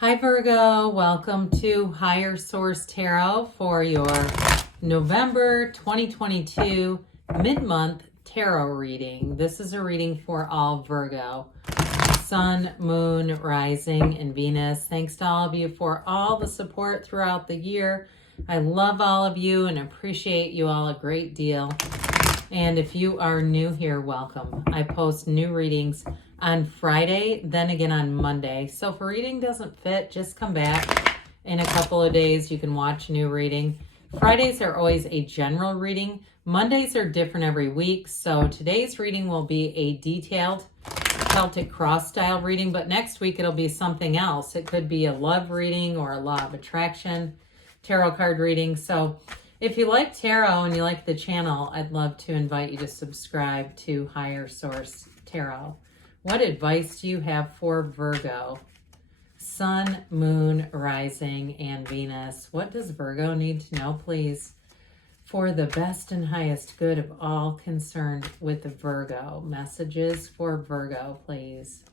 Hi Virgo, welcome to Higher Source Tarot for your November 2022 mid-month tarot reading. This is a reading for all Virgo, Sun, Moon, Rising, and Venus. Thanks to all of you for all the support throughout the year. I love all of you and appreciate you all a great deal. And if you are new here, welcome. I post new readings on Friday, then again on Monday. So if a reading doesn't fit, just come back in a couple of days. You can watch a new reading. Fridays are always a general reading. Mondays are different every week. So today's reading will be a detailed Celtic cross style reading, but next week it'll be something else. It could be a love reading or a law of attraction tarot card reading. So if you like tarot and you like the channel, I'd love to invite you to subscribe to Higher Source Tarot. What advice do you have for Virgo? Sun, Moon, Rising, and Venus. What does Virgo need to know, please? For the best and highest good of all concerned with Virgo. Messages for Virgo, please.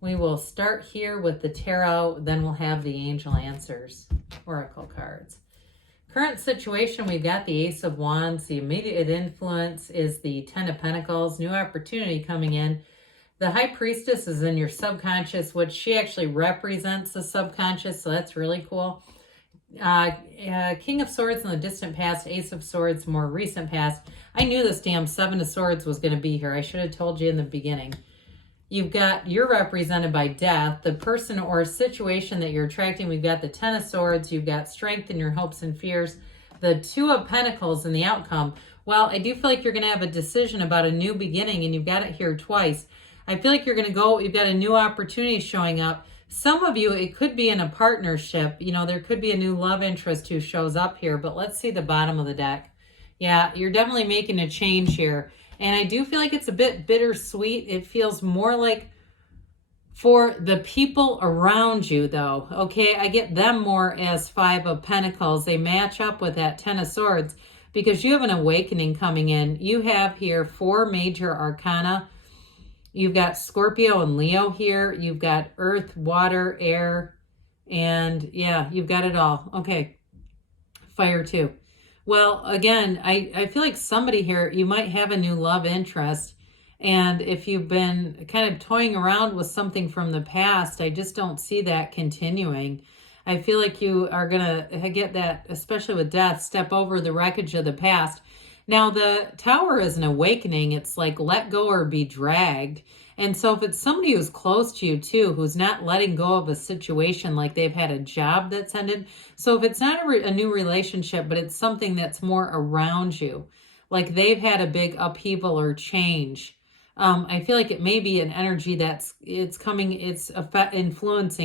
We will start here with the tarot, then we'll have the angel answers, oracle cards. Current situation, we've got the Ace of Wands. The immediate influence is the Ten of Pentacles. New opportunity coming in. The High Priestess is in your subconscious, which she actually represents the subconscious, so that's really cool. King of Swords in the distant past, Ace of Swords, more recent past. I knew this damn Seven of Swords was going to be here. I should have told you in the beginning. You're represented by death, the person or situation that you're attracting. We've got the Ten of Swords. You've got strength in your hopes and fears. The Two of Pentacles and the outcome. Well, I do feel like you're going to have a decision about a new beginning, and you've got it here twice. I feel like you're going to go, you've got a new opportunity showing up. Some of you, it could be in a partnership. You know, there could be a new love interest who shows up here, but let's see the bottom of the deck. Yeah, you're definitely making a change here. And I do feel like it's a bit bittersweet. It feels more like for the people around you, though. Okay, I get them more as Five of Pentacles. They match up with that Ten of Swords because you have an awakening coming in. You have here 4 major arcana. You've got Scorpio and Leo here. You've got earth, water, air, and yeah, you've got it all. Okay, fire too. Well, again, I feel like somebody here, you might have a new love interest. And if you've been kind of toying around with something from the past, I just don't see that continuing. I feel like you are going to get that, especially with death, step over the wreckage of the past. Now, the Tower is an awakening. It's like let go or be dragged. And so if it's somebody who's close to you too, who's not letting go of a situation, like they've had a job that's ended. So if it's not a new relationship, but it's something that's more around you, like they've had a big upheaval or change. I feel like it may be an energy it's influencing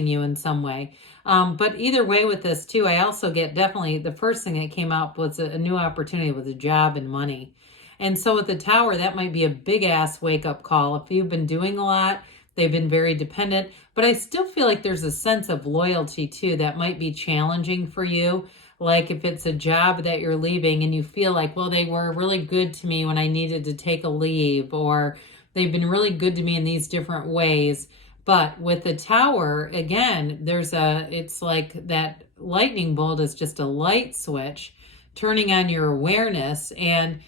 you in some way. But either way with this too, I also get definitely the first thing that came up was a new opportunity with a job and money. And so with the Tower, that might be a big ass wake up call. If you've been doing a lot, they've been very dependent, but I still feel like there's a sense of loyalty too that might be challenging for you. Like if it's a job that you're leaving and you feel like, well, they were really good to me when I needed to take a leave, or they've been really good to me in these different ways. But with the Tower, again, it's like that lightning bolt is just a light switch turning on your awareness. And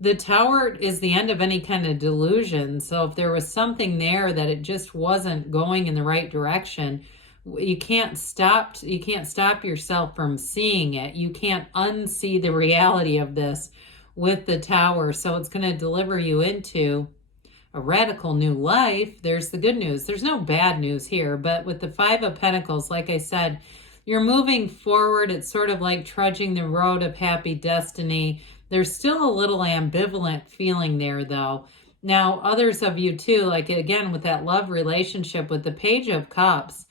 the Tower is the end of any kind of delusion. So if there was something there that it just wasn't going in the right direction, you can't stop yourself from seeing it. You can't unsee the reality of this with the Tower. So it's going to deliver you into a radical new life. There's the good news. There's no bad news here, but with the Five of Pentacles, like I said, you're moving forward. It's sort of like trudging the road of happy destiny. There's still a little ambivalent feeling there though. Now, others of you too, like again, with that love relationship with the Page of Cups,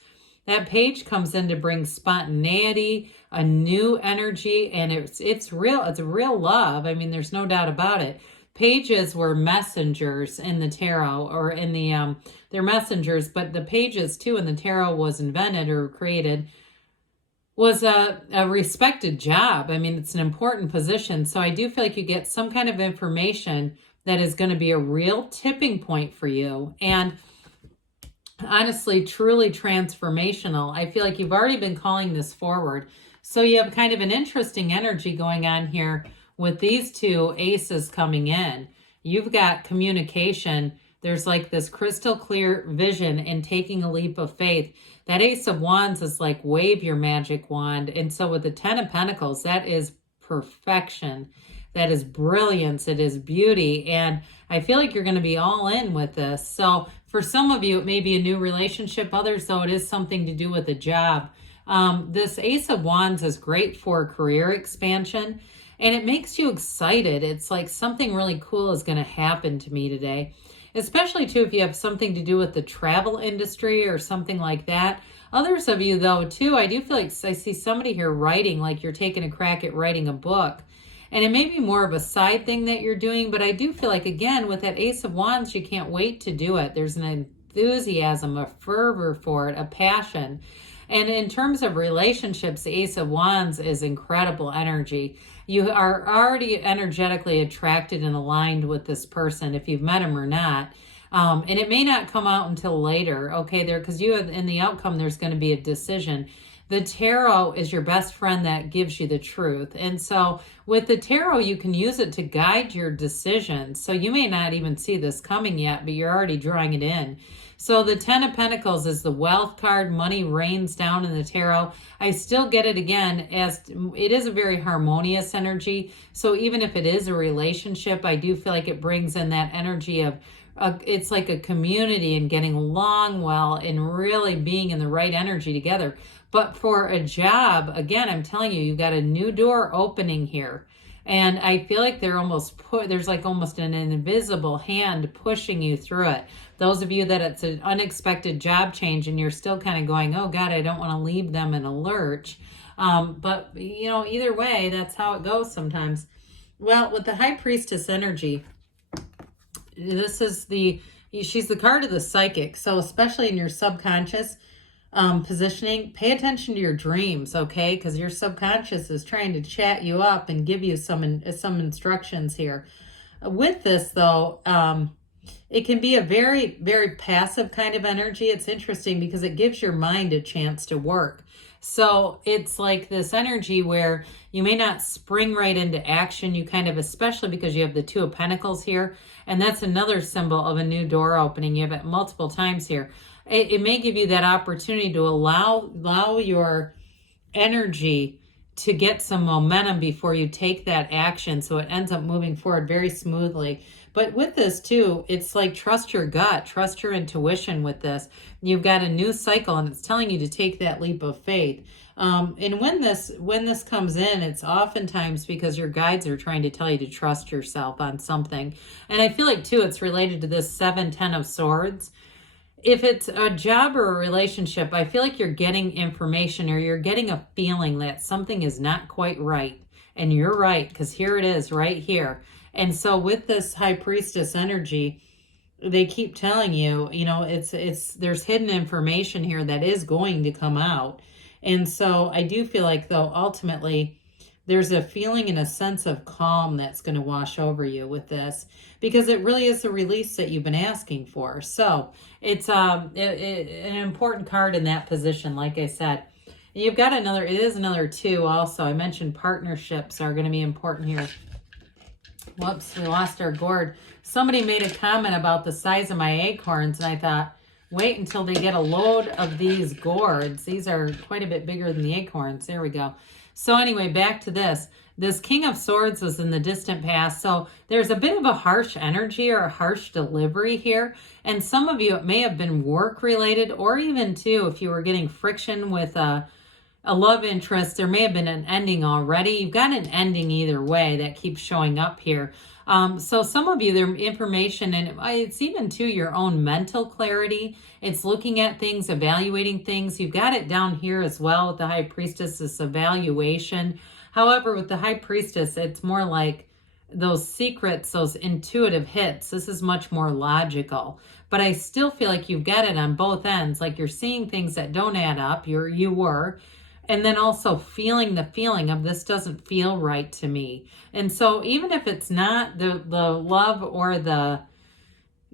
that page comes in to bring spontaneity, a new energy, and it's real. It's a real love. I mean, there's no doubt about it. Pages were messengers in the tarot, or in the they're messengers, but the pages too in the tarot was invented or created was a respected job. I mean, it's an important position. So I do feel like you get some kind of information that is going to be a real tipping point for you. And honestly, truly transformational. I feel like you've already been calling this forward. So you have kind of an interesting energy going on here with these two aces coming in. You've got communication. There's like this crystal clear vision and taking a leap of faith. That Ace of Wands is like wave your magic wand. And so with the Ten of Pentacles, that is perfection. That is brilliance. It is beauty. And I feel like you're going to be all in with this. So for some of you, it may be a new relationship. Others, though, it is something to do with a job. This Ace of Wands is great for career expansion, and it makes you excited. It's like something really cool is going to happen to me today, especially, too, if you have something to do with the travel industry or something like that. Others of you, though, too, I do feel like I see somebody here writing, like you're taking a crack at writing a book. And it may be more of a side thing that you're doing, but I do feel like, again, with that Ace of Wands, you can't wait to do it. There's an enthusiasm, a fervor for it, a passion. And in terms of relationships, the Ace of Wands is incredible energy. You are already energetically attracted and aligned with this person, if you've met him or not. And it may not come out until later, okay, there, because you have, in the outcome, there's going to be a decision. The tarot is your best friend that gives you the truth. And so with the tarot, you can use it to guide your decisions. So you may not even see this coming yet, but you're already drawing it in. So the Ten of Pentacles is the wealth card. Money rains down in the tarot. I still get it again as it is a very harmonious energy. So even if it is a relationship, I do feel like it brings in that energy of it's like a community and getting along well and really being in the right energy together. But for a job, again, I'm telling you, you've got a new door opening here. And I feel like they're there's like almost an invisible hand pushing you through it. Those of you that it's an unexpected job change and you're still kind of going, oh God, I don't want to leave them in a lurch. But you know, either way, that's how it goes sometimes. Well, with the High Priestess energy, this is she's the card of the psychic. So especially in your subconscious positioning, pay attention to your dreams, okay? Because your subconscious is trying to chat you up and give you some instructions here. With this, though, it can be a very, very passive kind of energy. It's interesting because it gives your mind a chance to work. So it's like this energy where you may not spring right into action. You kind of, especially because you have the Two of Pentacles here, and that's another symbol of a new door opening. You have it multiple times here. It may give you that opportunity to allow your energy to get some momentum before you take that action, so it ends up moving forward very smoothly. But with this too, it's like trust your gut, trust your intuition with this. You've got a new cycle and it's telling you to take that leap of faith. And when this comes in, it's oftentimes because your guides are trying to tell you to trust yourself on something. And I feel like too, it's related to this 7-10 of Swords. If it's a job or a relationship, I feel like you're getting information or you're getting a feeling that something is not quite right. And you're right, because here it is right here. And so with this High Priestess energy, they keep telling you, you know, there's hidden information here that is going to come out. And so I do feel like, though, ultimately, there's a feeling and a sense of calm that's going to wash over you with this, because it really is the release that you've been asking for. So it's an important card in that position, like I said. You've got it is another 2 also. I mentioned partnerships are going to be important here. Whoops, we lost our gourd. Somebody made a comment about the size of my acorns, and I thought, wait until they get a load of these gourds. These are quite a bit bigger than the acorns. There we go. So anyway, back to this. This King of Swords was in the distant past, so there's a bit of a harsh energy or a harsh delivery here. And some of you, it may have been work-related, or even, too, if you were getting friction with a love interest, there may have been an ending already. You've got an ending either way that keeps showing up here. So some of you, their information, and it's even to your own mental clarity. It's looking at things, evaluating things. You've got it down here as well with the High Priestess, this evaluation. However, with the High Priestess, it's more like those secrets, those intuitive hits. This is much more logical. But I still feel like you've got it on both ends. Like you're seeing things that don't add up. You were. And then also feeling the feeling of this doesn't feel right to me. And so even if it's not the love or the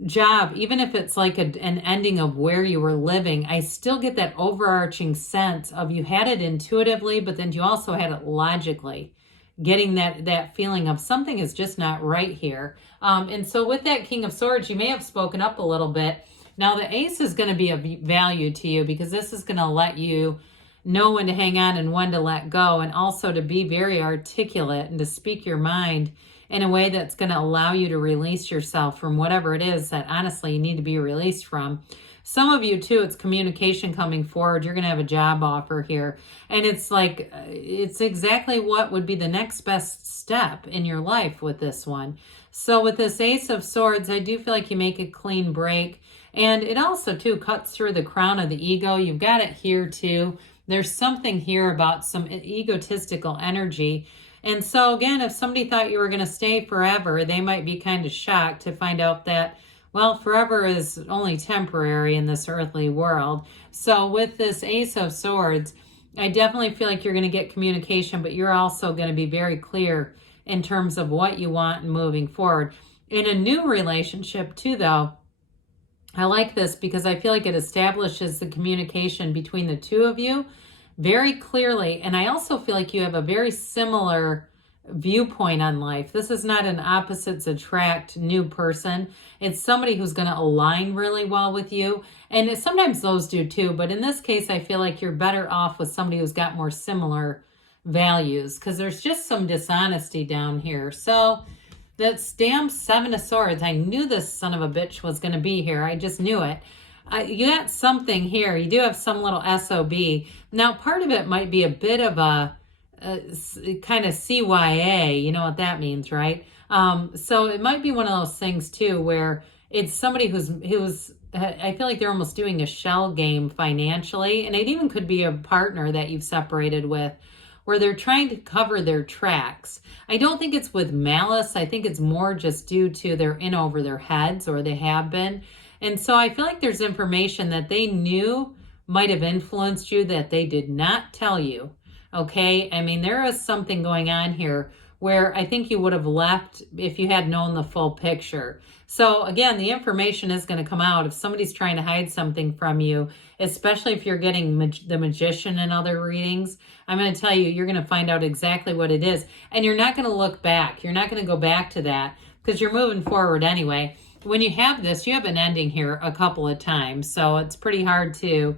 job, even if it's like an ending of where you were living, I still get that overarching sense of you had it intuitively, but then you also had it logically, getting that feeling of something is just not right here. And so with that King of Swords, you may have spoken up a little bit. Now the Ace is going to be of value to you because this is going to let you know when to hang on and when to let go, and also to be very articulate and to speak your mind in a way that's going to allow you to release yourself from whatever it is that honestly you need to be released from. Some of you too, it's communication coming forward. You're going to have a job offer here. And it's like, it's exactly what would be the next best step in your life with this one. So with this Ace of Swords, I do feel like you make a clean break. And it also too cuts through the crown of the ego. You've got it here too. There's something here about some egotistical energy. And so again, if somebody thought you were going to stay forever, they might be kind of shocked to find out that, well, forever is only temporary in this earthly world. So with this Ace of Swords, I definitely feel like you're going to get communication, but you're also going to be very clear in terms of what you want and moving forward. In a new relationship too, though, I like this because I feel like it establishes the communication between the two of you very clearly. And I also feel like you have a very similar viewpoint on life. This is not an opposites attract new person. It's somebody who's going to align really well with you. And sometimes those do too. But in this case, I feel like you're better off with somebody who's got more similar values because there's just some dishonesty down here. So that's damn Seven of Swords. I knew this son of a bitch was going to be here. I just knew it. You got something here. You do have some little SOB. Now, part of it might be a bit of a kind of CYA. You know what that means, right? So it might be one of those things too, where it's somebody who's I feel like they're almost doing a shell game financially. And it even could be a partner that you've separated with, where they're trying to cover their tracks. I don't think it's with malice. I think it's more just due to they're in over their heads, or they have been. And so I feel like there's information that they knew might have influenced you that they did not tell you. Okay? I mean, there is something going on here where I think you would have left if you had known the full picture. So again, the information is going to come out if somebody's trying to hide something from you, especially if you're getting the Magician and other readings. I'm going to tell you, you're going to find out exactly what it is. And you're not going to look back. You're not going to go back to that because you're moving forward anyway. When you have this, you have an ending here a couple of times. So it's pretty hard to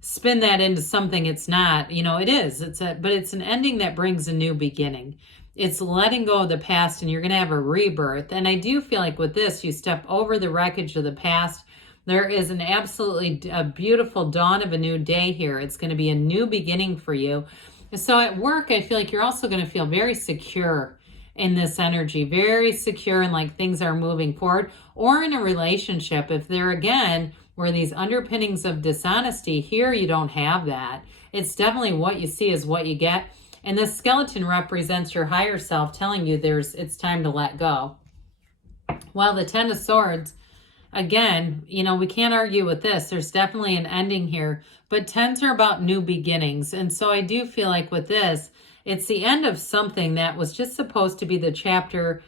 spin that into something it's not. You know, it is. But it's an ending that brings a new beginning. It's letting go of the past, and you're going to have a rebirth. And I do feel like with this, you step over the wreckage of the past. There is an absolutely a beautiful dawn of a new day here. It's going to be a new beginning for you. So at work, I feel like you're also going to feel very secure in this energy, very secure, and like things are moving forward. Or in a relationship, if they're, again, where these underpinnings of dishonesty, here you don't have that. It's definitely what you see is what you get. And this skeleton represents your higher self telling you it's time to let go. Well, the Ten of Swords, again, you know, we can't argue with this. There's definitely an ending here. But tens are about new beginnings. And so I do feel like with this, it's the end of something that was just supposed to be the chapter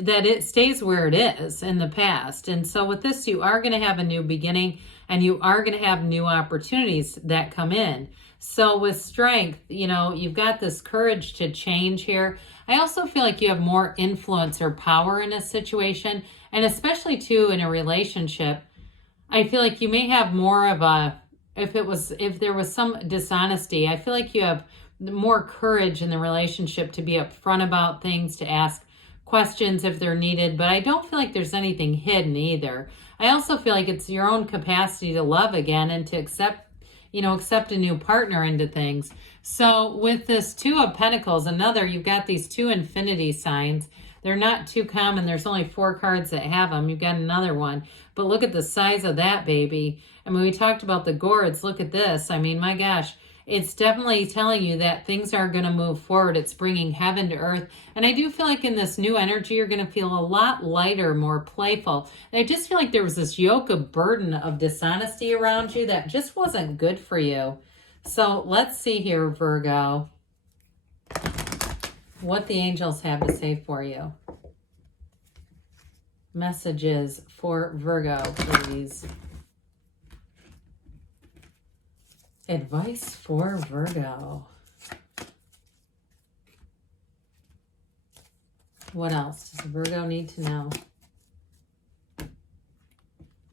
that it stays where it is in the past. And so with this, you are going to have a new beginning, and you are going to have new opportunities that come in. So with strength, you know, you've got this courage to change here. I also feel like you have more influence or power in a situation, and especially too in a relationship. I feel like you may have more of a, if there was some dishonesty, I feel like you have more courage in the relationship to be upfront about things, to ask questions if they're needed, but I don't feel like there's anything hidden either. I also feel like it's your own capacity to love again and to accept a new partner into things. So with this Two of Pentacles, you've got these two infinity signs. They're not too common. There's only 4 cards that have them. You've got another one. But look at the size of that baby. I mean, we talked about the gourds. Look at this. I mean, my gosh. It's definitely telling you that things are going to move forward. It's bringing heaven to earth. And I do feel like in this new energy, you're going to feel a lot lighter, more playful. I just feel like there was this yoke of burden of dishonesty around you that just wasn't good for you. So let's see here, Virgo, what the angels have to say for you. Messages for Virgo, please. Advice for Virgo. What else does Virgo need to know?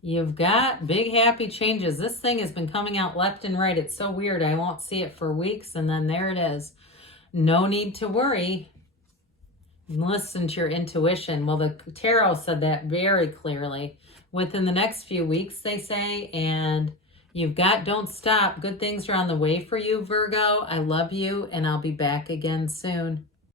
You've got big happy changes. This thing has been coming out left and right. It's so weird. I won't see it for weeks, and then there it is. No need to worry. Listen to your intuition. Well, the tarot said that very clearly. Within the next few weeks, they say, and you've got don't stop. Good things are on the way for you, Virgo. I love you, and I'll be back again soon.